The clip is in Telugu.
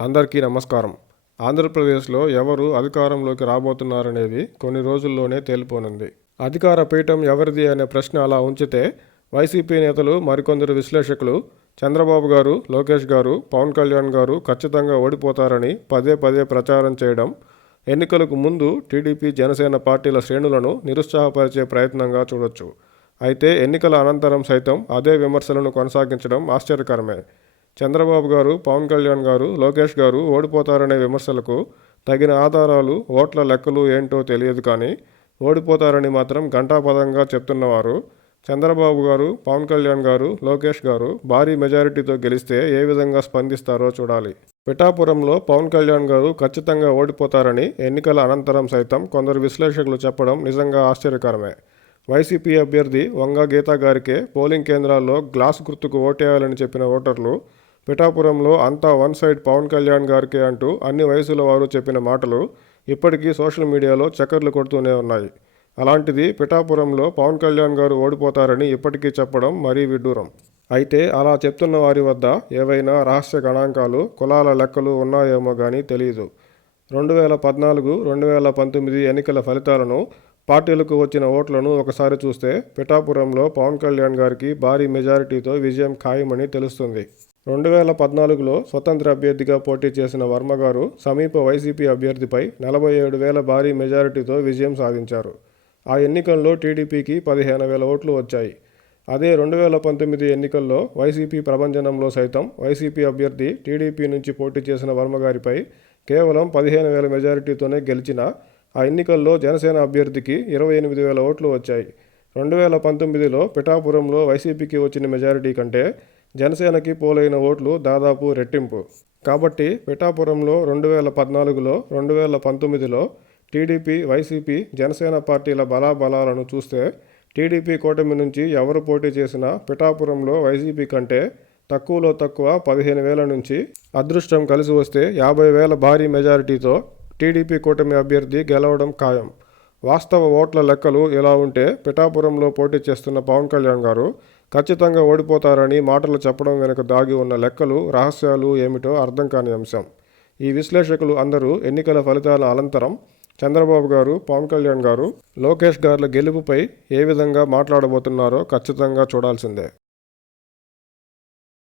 అందరికీ నమస్కారం. ఆంధ్రప్రదేశ్లో ఎవరు అధికారంలోకి రాబోతున్నారనేది కొన్ని రోజుల్లోనే తేలిపోనుంది. అధికార పీఠం ఎవరిది అనే ప్రశ్న అలా ఉంచితే వైసీపీ నేతలు మరికొందరు విశ్లేషకులు చంద్రబాబు గారు లోకేష్ గారు పవన్ కళ్యాణ్ గారు ఖచ్చితంగా ఓడిపోతారని పదే పదే ప్రచారం చేయడం ఎన్నికలకు ముందు టీడీపీ జనసేన పార్టీల శ్రేణులను నిరుత్సాహపరిచే ప్రయత్నంగా చూడొచ్చు. అయితే ఎన్నికల అనంతరం సైతం అదే విమర్శలను కొనసాగించడం ఆశ్చర్యకరమే. చంద్రబాబు గారు పవన్ కళ్యాణ్ గారు లోకేష్ గారు ఓడిపోతారనే విమర్శలకు తగిన ఆధారాలు ఓట్ల లెక్కలు ఏంటో తెలియదు కానీ ఓడిపోతారని మాత్రం ఘంటాపదంగా చెప్తున్నవారు చంద్రబాబు గారు పవన్ కళ్యాణ్ గారు లోకేష్ గారు భారీ మెజారిటీతో గెలిస్తే ఏ విధంగా స్పందిస్తారో చూడాలి. పిఠాపురంలో పవన్ కళ్యాణ్ గారు ఖచ్చితంగా ఓడిపోతారని ఎన్నికల అనంతరం సైతం కొందరు విశ్లేషకులు చెప్పడం నిజంగా ఆశ్చర్యకరమే. వైసీపీ అభ్యర్థి వంగ గీతా గారికే పోలింగ్ కేంద్రాల్లో గ్లాస్ గుర్తుకు ఓటేయాలని చెప్పిన ఓటర్లు పిఠాపురంలో అంతా వన్ సైడ్ పవన్ కళ్యాణ్ గారికే అంటూ అన్ని వయసుల వారు చెప్పిన మాటలు ఇప్పటికీ సోషల్ మీడియాలో చక్కర్లు కొడుతూనే ఉన్నాయి. అలాంటిది పిఠాపురంలో పవన్ కళ్యాణ్ గారు ఓడిపోతారని ఇప్పటికీ చెప్పడం మరీ విడ్డూరం. అయితే అలా చెప్తున్న వారి వద్ద ఏవైనా రహస్య గణాంకాలు కులాల లెక్కలు ఉన్నాయేమో కానీ తెలియదు రెండు వేల పద్నాలుగు రెండు వేల పంతొమ్మిది ఎన్నికల ఫలితాలను పార్టీలకు వచ్చిన ఓట్లను ఒకసారి చూస్తే పిఠాపురంలో పవన్ కళ్యాణ్ గారికి భారీ మెజారిటీతో విజయం ఖాయమని తెలుస్తుంది. రెండు వేల పద్నాలుగులో స్వతంత్ర అభ్యర్థిగా పోటీ చేసిన వర్మ గారు సమీప వైసీపీ అభ్యర్థిపై నలభై ఏడు వేల భారీ మెజారిటీతో విజయం సాధించారు. ఆ ఎన్నికల్లో టీడీపీకి పదిహేను వేల ఓట్లు వచ్చాయి. అదే రెండు వేల పంతొమ్మిది ఎన్నికల్లో వైసీపీ ప్రభంజనంలో సైతం వైసీపీ అభ్యర్థి టీడీపీ నుంచి పోటీ చేసిన వర్మ గారిపై కేవలం పదిహేను వేల మెజారిటీతోనే గెలిచిన ఆ ఎన్నికల్లో జనసేన అభ్యర్థికి ఇరవై ఎనిమిది వేల ఓట్లు వచ్చాయి. రెండు వేల పంతొమ్మిదిలో పిఠాపురంలో వైసీపీకి వచ్చిన మెజారిటీ కంటే జనసేనకి పోలైన ఓట్లు దాదాపు రెట్టింపు. కాబట్టి పిఠాపురంలో రెండు వేల పద్నాలుగులో రెండు వేల పంతొమ్మిదిలో టీడీపీ వైసీపీ జనసేన పార్టీల బలాబలాలను చూస్తే టీడీపీ కూటమి నుంచి ఎవరు పోటీ చేసినా పిఠాపురంలో వైసీపీ కంటే తక్కువలో తక్కువ పదిహేను వేల నుంచి అదృష్టం కలిసి వస్తే యాభై వేల భారీ మెజారిటీతో టీడీపీ కూటమి అభ్యర్థి గెలవడం ఖాయం. వాస్తవ ఓట్ల లెక్కలు ఇలా ఉంటే పిఠాపురంలో పోటీ చేస్తున్న పవన్ కళ్యాణ్ గారు ఖచ్చితంగా ఓడిపోతారని మాటలు చెప్పడం వెనుక దాగి ఉన్న లెక్కలు రహస్యాలు ఏమిటో అర్థం కాని అంశం. ఈ విశ్లేషకులు అందరూ ఎన్నికల ఫలితాల అనంతరం చంద్రబాబు గారు పవన్ కళ్యాణ్ గారు లోకేష్ గారుల గెలుపుపై ఏ విధంగా మాట్లాడబోతున్నారో ఖచ్చితంగా చూడాల్సిందే.